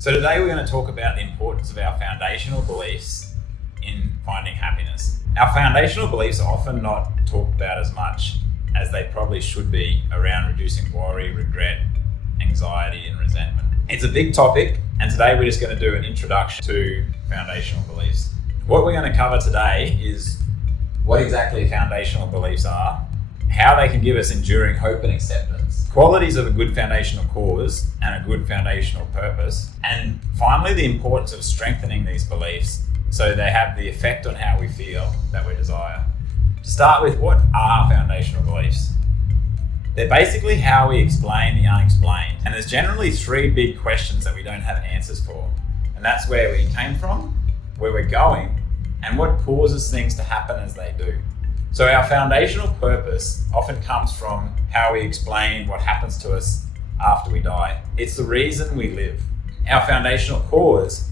So today we're going to talk about the importance of our foundational beliefs in finding happiness. Our foundational beliefs are often not talked about as much as they probably should be around reducing worry, regret, anxiety, and resentment. It's a big topic, and today we're just going to do an introduction to foundational beliefs. What we're going to cover today is what exactly foundational beliefs are, how they can give us enduring hope and acceptance, qualities of a good foundational cause and a good foundational purpose, and finally the importance of strengthening these beliefs so they have the effect on how we feel that we desire. To start with, what are foundational beliefs? They're basically how we explain the unexplained, and there's generally three big questions that we don't have answers for, and that's where we came from, where we're going, and what causes things to happen as they do. So our foundational purpose often comes from how we explain what happens to us after we die. It's the reason we live. Our foundational cause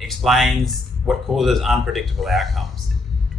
explains what causes unpredictable outcomes.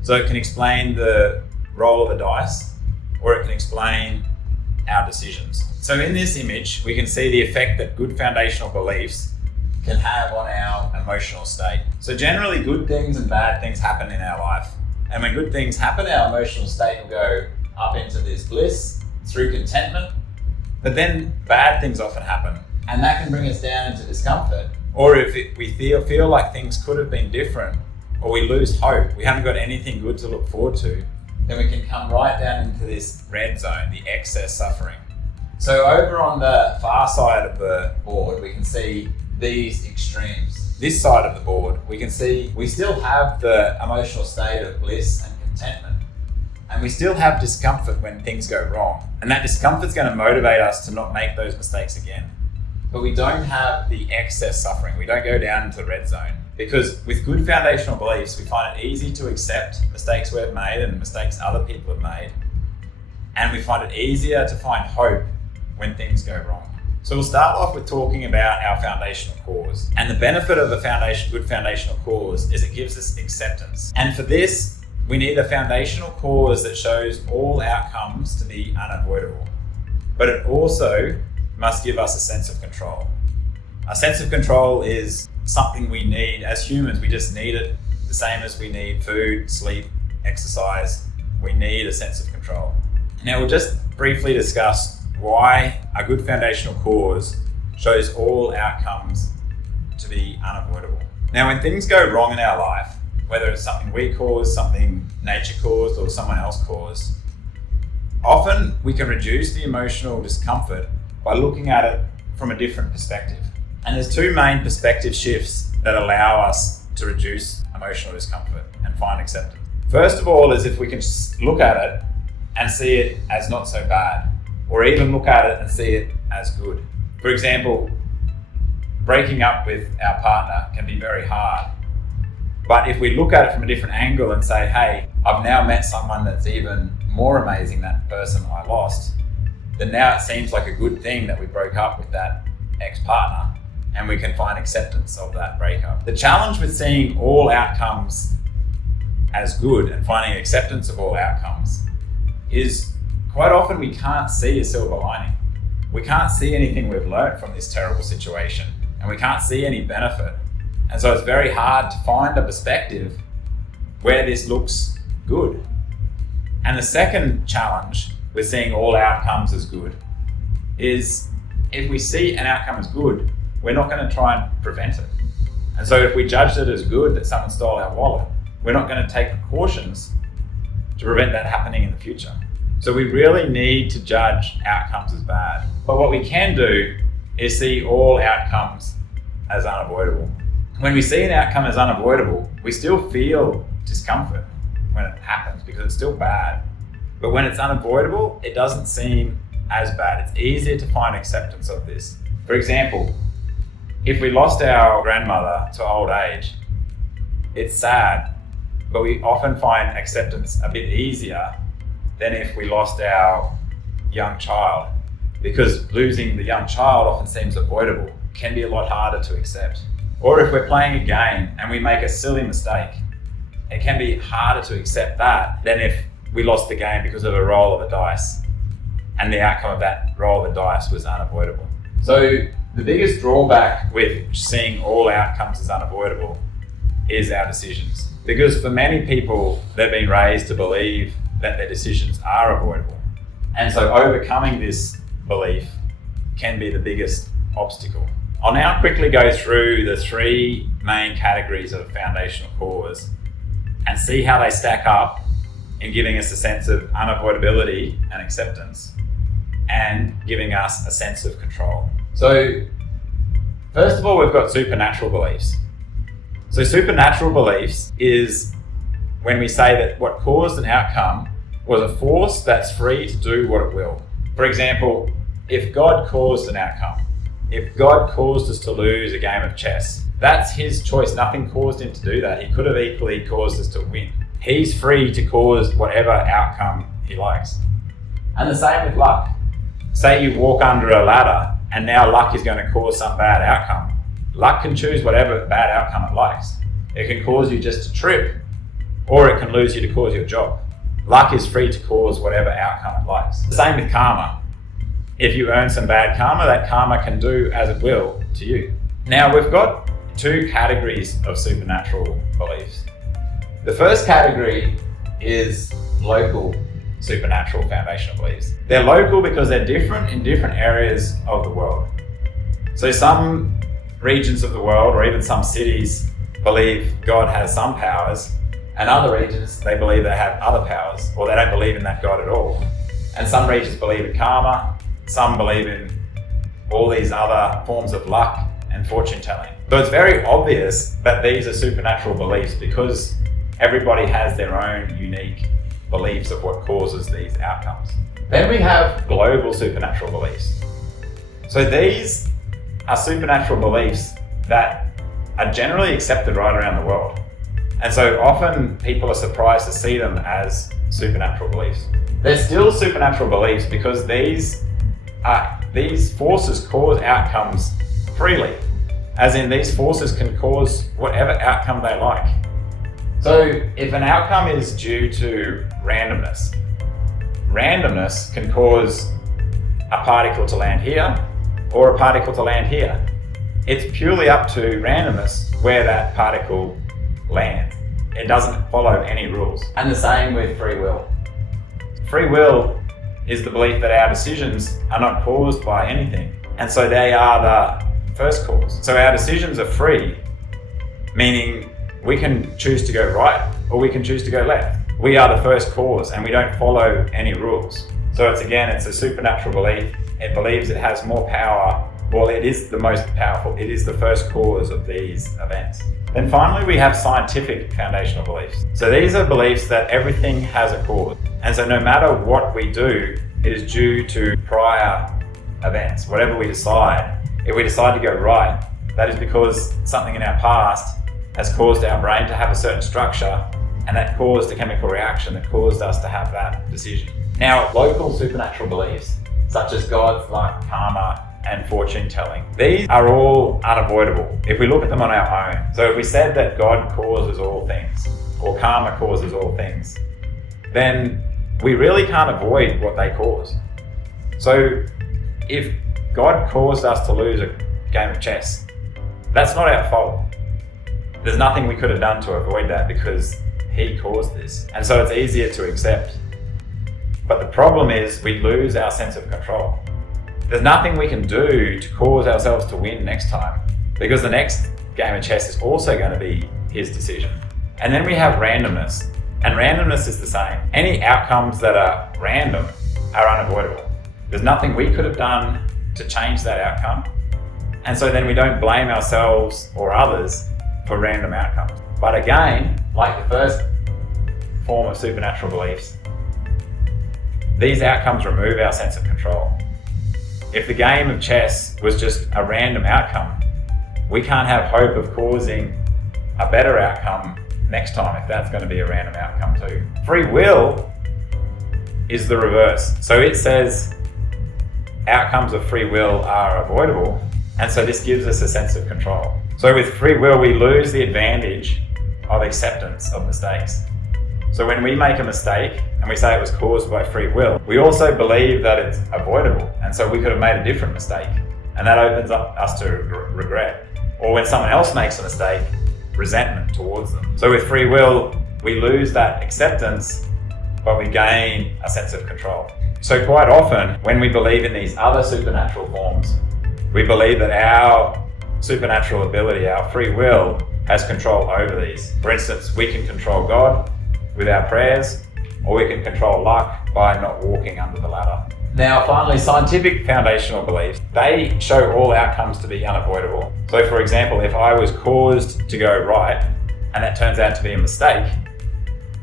So it can explain the roll of the dice, or it can explain our decisions. So in this image, we can see the effect that good foundational beliefs can have on our emotional state. So generally good things and bad things happen in our life. And when good things happen, our emotional state will go up into this bliss through contentment. But then bad things often happen, and that can bring us down into discomfort. Or if we feel like things could have been different, or we lose hope, we haven't got anything good to look forward to, then we can come right down into this red zone, the excess suffering. So over on the far side of the board, we can see these extremes. This side of the board, we can see we still have the emotional state of bliss and contentment, and we still have discomfort when things go wrong. And that discomfort's going to motivate us to not make those mistakes again. But we don't have the excess suffering. We don't go down into the red zone, because with good foundational beliefs, we find it easy to accept mistakes we've made and mistakes other people have made. And we find it easier to find hope when things go wrong. So we'll start off with talking about our foundational cause. And the benefit of a good foundational cause is it gives us acceptance. And for this, we need a foundational cause that shows all outcomes to be unavoidable. But it also must give us a sense of control. A sense of control is something we need as humans. We just need it the same as we need food, sleep, exercise. We need a sense of control. Now we'll just briefly discuss why a good foundational cause shows all outcomes to be unavoidable. Now, when things go wrong in our life, whether it's something we caused, something nature caused, or someone else caused, often we can reduce the emotional discomfort by looking at it from a different perspective. And there's two main perspective shifts that allow us to reduce emotional discomfort and find acceptance. First of all is if we can look at it and see it as not so bad, or even look at it and see it as good. For example, breaking up with our partner can be very hard. But if we look at it from a different angle and say, hey, I've now met someone that's even more amazing than the person I lost, then now it seems like a good thing that we broke up with that ex-partner, and we can find acceptance of that breakup. The challenge with seeing all outcomes as good and finding acceptance of all outcomes is quite often we can't see a silver lining. We can't see anything we've learned from this terrible situation, and we can't see any benefit. And so it's very hard to find a perspective where this looks good. And the second challenge with seeing all outcomes as good is if we see an outcome as good, we're not going to try and prevent it. And so if we judged it as good that someone stole our wallet, we're not going to take precautions to prevent that happening in the future. So we really need to judge outcomes as bad. But what we can do is see all outcomes as unavoidable. When we see an outcome as unavoidable, we still feel discomfort when it happens because it's still bad. But when it's unavoidable, it doesn't seem as bad. It's easier to find acceptance of this. For example, if we lost our grandmother to old age, it's sad, but we often find acceptance a bit easier than if we lost our young child, because losing the young child often seems avoidable, can be a lot harder to accept. Or if we're playing a game and we make a silly mistake, it can be harder to accept that than if we lost the game because of a roll of a dice and the outcome of that roll of the dice was unavoidable. So The biggest drawback with seeing all outcomes as unavoidable is our decisions. Because for many people, they've been raised to believe that their decisions are avoidable. And so overcoming this belief can be the biggest obstacle. I'll now quickly go through the three main categories of foundational cause and see how they stack up in giving us a sense of unavoidability and acceptance and giving us a sense of control. So first of all, we've got supernatural beliefs. So supernatural beliefs is when we say that what caused an outcome was a force that's free to do what it will. For example, if God caused an outcome, if God caused us to lose a game of chess, that's his choice. Nothing caused him to do that. He could have equally caused us to win. He's free to cause whatever outcome he likes. And the same with luck. Say you walk under a ladder and now luck is going to cause some bad outcome. Luck can choose whatever bad outcome it likes. It can cause you just to trip, or it can lose you to cause your job. Luck is free to cause whatever outcome it likes. The same with karma. If you earn some bad karma, that karma can do as it will to you. Now we've got two categories of supernatural beliefs. The first category is local supernatural foundational beliefs. They're local because they're different in different areas of the world. So some regions of the world, or even some cities, believe God has some powers, and other regions, they believe they have other powers, or they don't believe in that God at all. And some regions believe in karma, some believe in all these other forms of luck and fortune telling. So it's very obvious that these are supernatural beliefs because everybody has their own unique beliefs of what causes these outcomes. Then we have global supernatural beliefs. So these are supernatural beliefs that are generally accepted right around the world. And so often people are surprised to see them as supernatural beliefs. They're still supernatural beliefs because these forces cause outcomes freely. As in, these forces can cause whatever outcome they like. So if an outcome is due to randomness can cause a particle to land here or a particle to land here. It's purely up to randomness where that particle lands. It doesn't follow any rules. And the same with free will. Free will is the belief that our decisions are not caused by anything. And so they are the first cause. So our decisions are free, meaning we can choose to go right or we can choose to go left. We are the first cause and we don't follow any rules. So it's a supernatural belief. It believes it has more power. Well, it is the most powerful. It is the first cause of these events. Then finally, we have scientific foundational beliefs. So these are beliefs that everything has a cause. And so no matter what we do, it is due to prior events. Whatever we decide, if we decide to go right, that is because something in our past has caused our brain to have a certain structure, and that caused a chemical reaction that caused us to have that decision. Now, local supernatural beliefs, such as God's luck, karma, and fortune telling, these are all unavoidable if we look at them on our own. So if we said that God causes all things, or karma causes all things, then we really can't avoid what they cause. So if God caused us to lose a game of chess, that's not our fault. There's nothing we could have done to avoid that because he caused this. And so it's easier to accept. But the problem is we lose our sense of control. There's nothing we can do to cause ourselves to win next time because the next game of chess is also going to be his decision. And then we have randomness. And randomness is the same. Any outcomes that are random are unavoidable. There's nothing we could have done to change that outcome. And so then we don't blame ourselves or others for random outcomes. But again, like the first form of supernatural beliefs, these outcomes remove our sense of control. If the game of chess was just a random outcome, we can't have hope of causing a better outcome next time if that's going to be a random outcome too. Free will is the reverse. So it says outcomes of free will are avoidable, and so this gives us a sense of control. So with free will, we lose the advantage of acceptance of mistakes. So when we make a mistake and we say it was caused by free will, we also believe that it's avoidable. And so we could have made a different mistake. And that opens up us to regret. Or when someone else makes a mistake, resentment towards them. So with free will, we lose that acceptance, but we gain a sense of control. So quite often, when we believe in these other supernatural forms, we believe that our supernatural ability, our free will, has control over these. For instance, we can control God with our prayers, or we can control luck by not walking under the ladder. Now, finally, scientific foundational beliefs, they show all outcomes to be unavoidable. So for example, if I was caused to go right, and that turns out to be a mistake,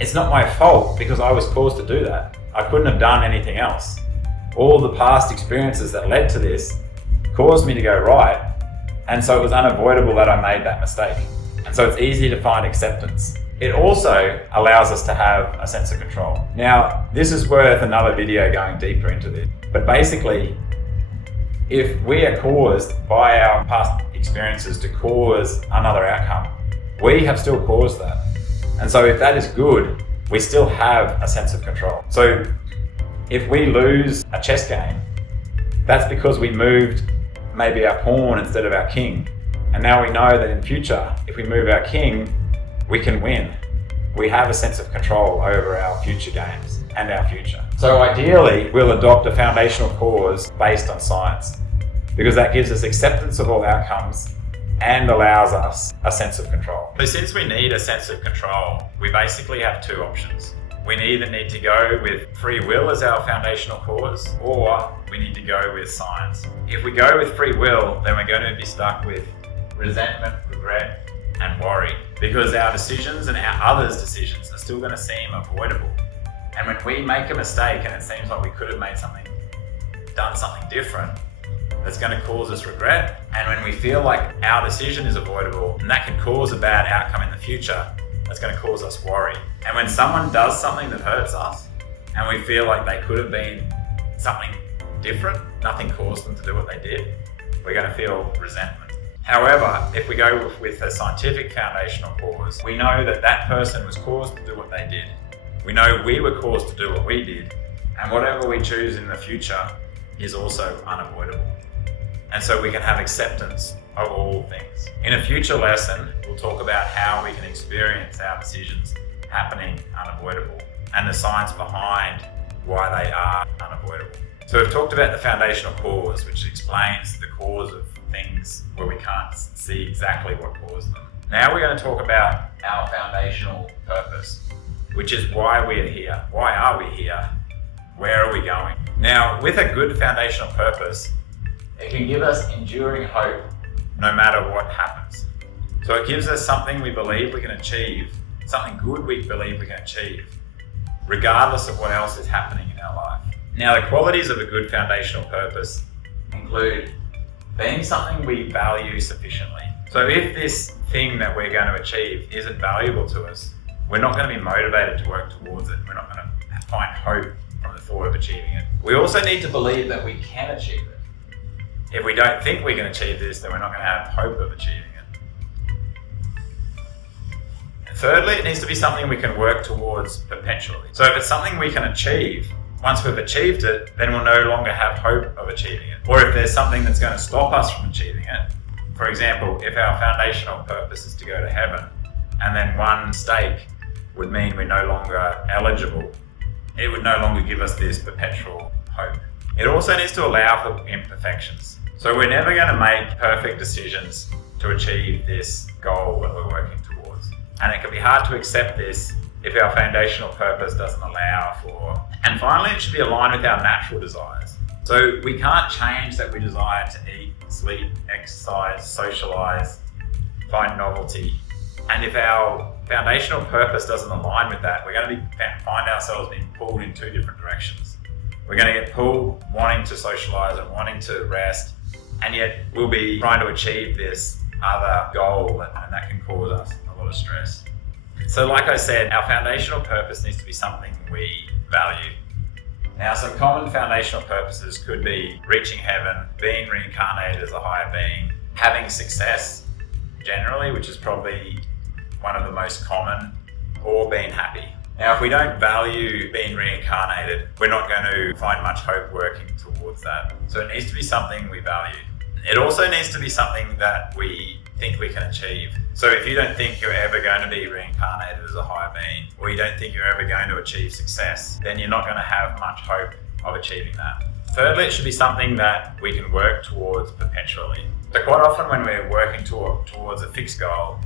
it's not my fault because I was caused to do that. I couldn't have done anything else. All the past experiences that led to this caused me to go right, and so it was unavoidable that I made that mistake. And so it's easy to find acceptance. It also allows us to have a sense of control. Now, this is worth another video going deeper into this. But basically, if we are caused by our past experiences to cause another outcome, we have still caused that. And so if that is good, we still have a sense of control. So if we lose a chess game, that's because we moved maybe our pawn instead of our king. And now we know that in future, if we move our king, we can win. We have a sense of control over our future games and our future. So ideally, we'll adopt a foundational cause based on science, because that gives us acceptance of all outcomes and allows us a sense of control. So since we need a sense of control, we basically have two options. We either need to go with free will as our foundational cause, or we need to go with science. If we go with free will, then we're going to be stuck with resentment, regret, and worry, because our decisions and our others' decisions are still going to seem avoidable. And when we make a mistake and it seems like we could have done something different, that's going to cause us regret. And when we feel like our decision is avoidable and that can cause a bad outcome in the future, that's going to cause us worry. And when someone does something that hurts us and we feel like they could have been something different, nothing caused them to do what they did, we're going to feel resentment. However, if we go with a scientific foundational cause, we know that that person was caused to do what they did. We know we were caused to do what we did, and whatever we choose in the future is also unavoidable. And so we can have acceptance of all things. In a future lesson, we'll talk about how we can experience our decisions happening unavoidable and the science behind why they are unavoidable. So we've talked about the foundational cause, which explains the cause of things where we can't see exactly what caused them. Now we're going to talk about our foundational purpose, which is why we are here. Why are we here? Where are we going? Now, with a good foundational purpose, it can give us enduring hope no matter what happens. So it gives us something we believe we can achieve, something good we believe we can achieve, regardless of what else is happening in our life. Now, the qualities of a good foundational purpose include being something we value sufficiently. So if this thing that we're going to achieve isn't valuable to us, we're not going to be motivated to work towards it. We're not going to find hope from the thought of achieving it. We also need to believe that we can achieve it. If we don't think we can achieve this, then we're not going to have hope of achieving it. And thirdly, it needs to be something we can work towards perpetually. So if it's something we can achieve, once we've achieved it, then we'll no longer have hope of achieving it. Or if there's something that's going to stop us from achieving it, for example, if our foundational purpose is to go to heaven, and then one mistake would mean we're no longer eligible, it would no longer give us this perpetual hope. It also needs to allow for imperfections. So we're never going to make perfect decisions to achieve this goal that we're working towards. And it can be hard to accept this if our foundational purpose doesn't allow for. And finally, it should be aligned with our natural desires. So we can't change that we desire to eat, sleep, exercise, socialize, find novelty. And if our foundational purpose doesn't align with that, we're going to find ourselves being pulled in two different directions. We're going to get pulled wanting to socialize and wanting to rest, and yet we'll be trying to achieve this other goal, and that can cause us a lot of stress. So like I said, our foundational purpose needs to be something we value. Now, some common foundational purposes could be reaching heaven, being reincarnated as a higher being, having success generally, which is probably one of the most common, or being happy. Now, if we don't value being reincarnated, we're not going to find much hope working towards that. So it needs to be something we value. It also needs to be something that we think we can achieve. So if you don't think you're ever going to be reincarnated as a higher being, or you don't think you're ever going to achieve success, then you're not going to have much hope of achieving that. Thirdly, it should be something that we can work towards perpetually. So quite often when we're working towards a fixed goal,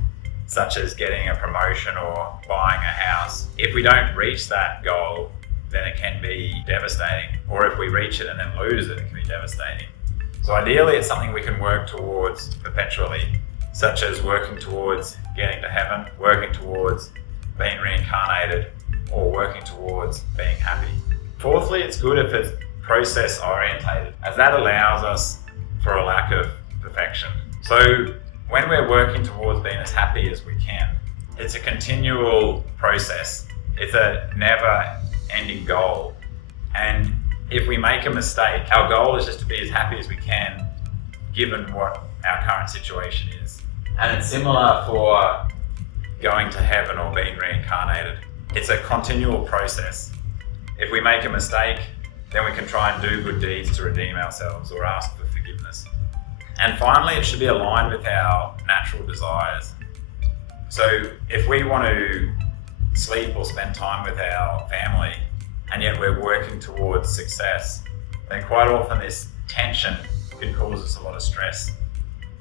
such as getting a promotion or buying a house, if we don't reach that goal, then it can be devastating. Or if we reach it and then lose it, it can be devastating. So ideally, it's something we can work towards perpetually, such as working towards getting to heaven, working towards being reincarnated, or working towards being happy. Fourthly, it's good if it's process orientated, as that allows us for a lack of perfection. So when we're working towards being as happy as we can, it's a continual process. It's a never-ending goal. And if we make a mistake, our goal is just to be as happy as we can, given what our current situation is. And it's similar for going to heaven or being reincarnated. It's a continual process. If we make a mistake, then we can try and do good deeds to redeem ourselves or ask for forgiveness. And finally, it should be aligned with our natural desires. So if we want to sleep or spend time with our family, and yet we're working towards success, then quite often this tension can cause us a lot of stress.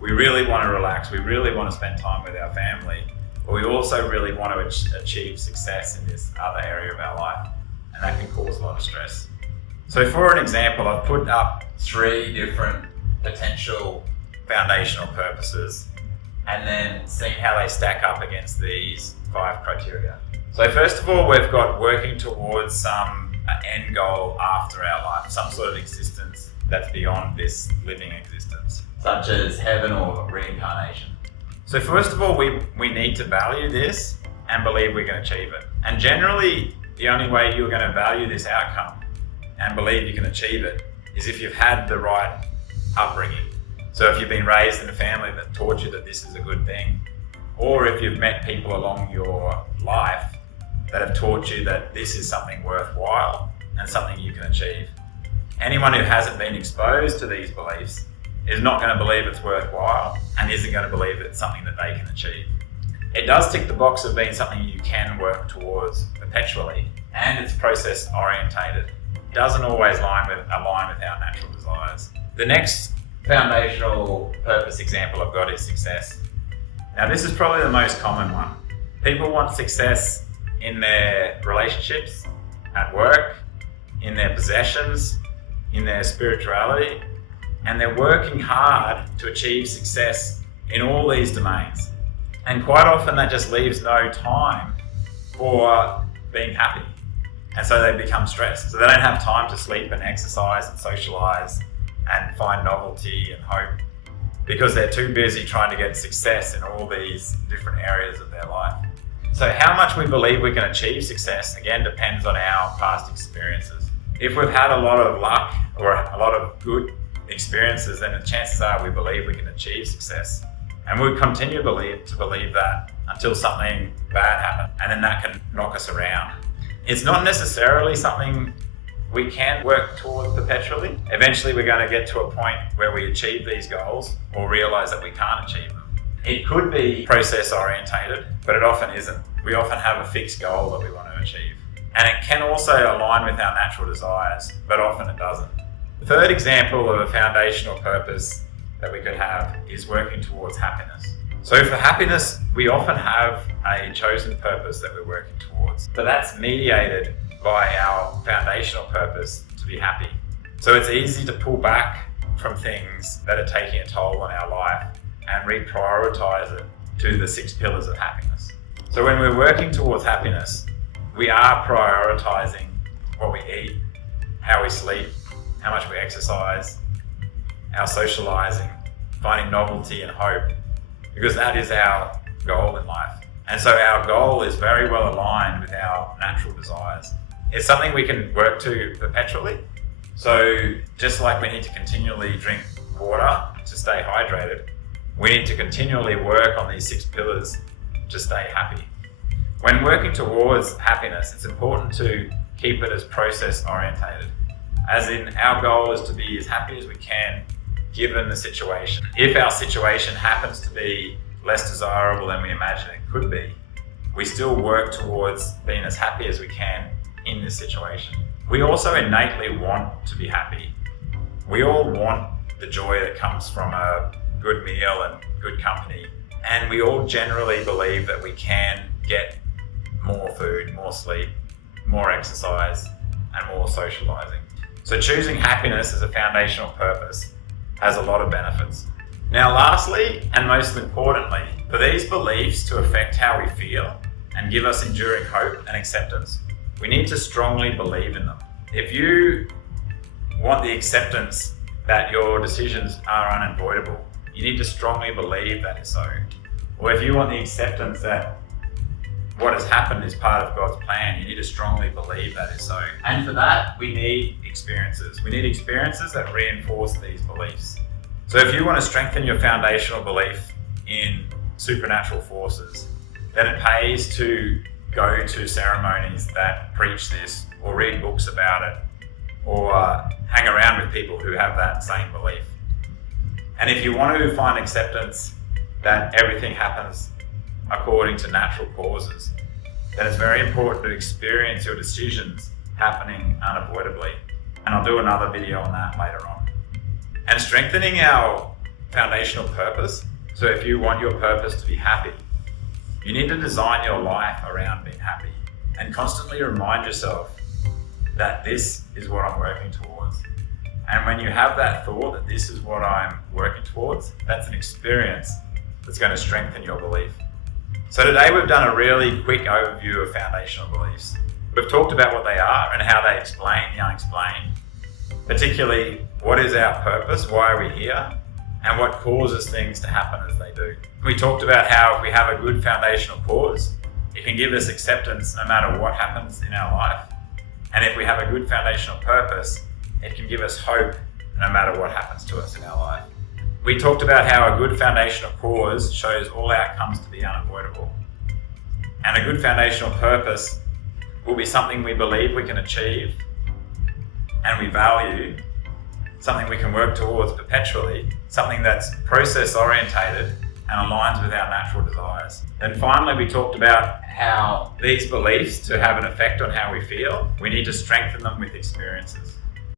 We really want to relax, we really want to spend time with our family, but we also really want to achieve success in this other area of our life, and that can cause a lot of stress. So for an example, I've put up 3 different potential foundational purposes and then seen how they stack up against these 5 criteria. So first of all, we've got working towards some end goal after our life, some sort of existence that's beyond this living existence, such as heaven or reincarnation. So first of all, we need to value this and believe we can achieve it. And generally, the only way you're going to value this outcome and believe you can achieve it is if you've had the right upbringing. So if you've been raised in a family that taught you that this is a good thing, or if you've met people along your life that have taught you that this is something worthwhile and something you can achieve. Anyone who hasn't been exposed to these beliefs is not going to believe it's worthwhile and isn't going to believe it's something that they can achieve. It does tick the box of being something you can work towards perpetually, and it's process orientated. It doesn't always align with our natural desires. The next foundational purpose example I've got is success. Now this is probably the most common one. People want success in their relationships, at work, in their possessions, in their spirituality, and they're working hard to achieve success in all these domains. And quite often that just leaves no time for being happy. And so they become stressed. So they don't have time to sleep and exercise and socialize and find novelty and hope, because they're too busy trying to get success in all these different areas of their life. So how much we believe we can achieve success, again, depends on our past experiences. If we've had a lot of luck or a lot of good experiences, then the chances are we believe we can achieve success. And we'll continue to believe that until something bad happens, and then that can knock us around. It's not necessarily something we can work towards perpetually. Eventually we're going to get to a point where we achieve these goals or realize that we can't achieve them. It could be process orientated, but it often isn't. We often have a fixed goal that we want to achieve. And it can also align with our natural desires, but often it doesn't. The third example of a foundational purpose that we could have is working towards happiness. So for happiness, we often have a chosen purpose that we're working towards, but that's mediated by our foundational purpose to be happy. So it's easy to pull back from things that are taking a toll on our life and reprioritize it to the 6 pillars of happiness. So when we're working towards happiness, we are prioritizing what we eat, how we sleep, how much we exercise, our socializing, finding novelty and hope, because that is our goal in life. And so our goal is very well aligned with our natural desires. It's something we can work to perpetually. So just like we need to continually drink water to stay hydrated, we need to continually work on these 6 pillars to stay happy. When working towards happiness, it's important to keep it as process orientated. As in, our goal is to be as happy as we can given the situation. If our situation happens to be less desirable than we imagine it could be, we still work towards being as happy as we can in this situation. We also innately want to be happy. We all want the joy that comes from a good meal and good company. And we all generally believe that we can get more food, more sleep, more exercise, and more socializing. So choosing happiness as a foundational purpose has a lot of benefits. Now, lastly, and most importantly, for these beliefs to affect how we feel and give us enduring hope and acceptance, we need to strongly believe in them. If you want the acceptance that your decisions are unavoidable, you need to strongly believe that is so. Or if you want the acceptance that what has happened is part of God's plan, you need to strongly believe that is so. And for that, we need experiences. We need experiences that reinforce these beliefs. So if you want to strengthen your foundational belief in supernatural forces, then it pays to go to ceremonies that preach this, or read books about it, or hang around with people who have that same belief. And if you want to find acceptance that everything happens according to natural causes, then it's very important to experience your decisions happening unavoidably. And I'll do another video on that later on. And strengthening our foundational purpose. So if you want your purpose to be happy, you need to design your life around being happy and constantly remind yourself that this is what I'm working towards. And when you have that thought that this is what I'm working towards, that's an experience that's going to strengthen your belief. So today we've done a really quick overview of foundational beliefs. We've talked about what they are and how they explain the unexplained, particularly what is our purpose, why are we here, and what causes things to happen as they do. We talked about how if we have a good foundational cause, it can give us acceptance no matter what happens in our life. And if we have a good foundational purpose, it can give us hope no matter what happens to us in our life. We talked about how a good foundational cause shows all outcomes to be unavoidable. And a good foundational purpose will be something we believe we can achieve and we value, something we can work towards perpetually, something that's process orientated and aligns with our natural desires. Then finally, we talked about how these beliefs, to have an effect on how we feel, we need to strengthen them with experiences.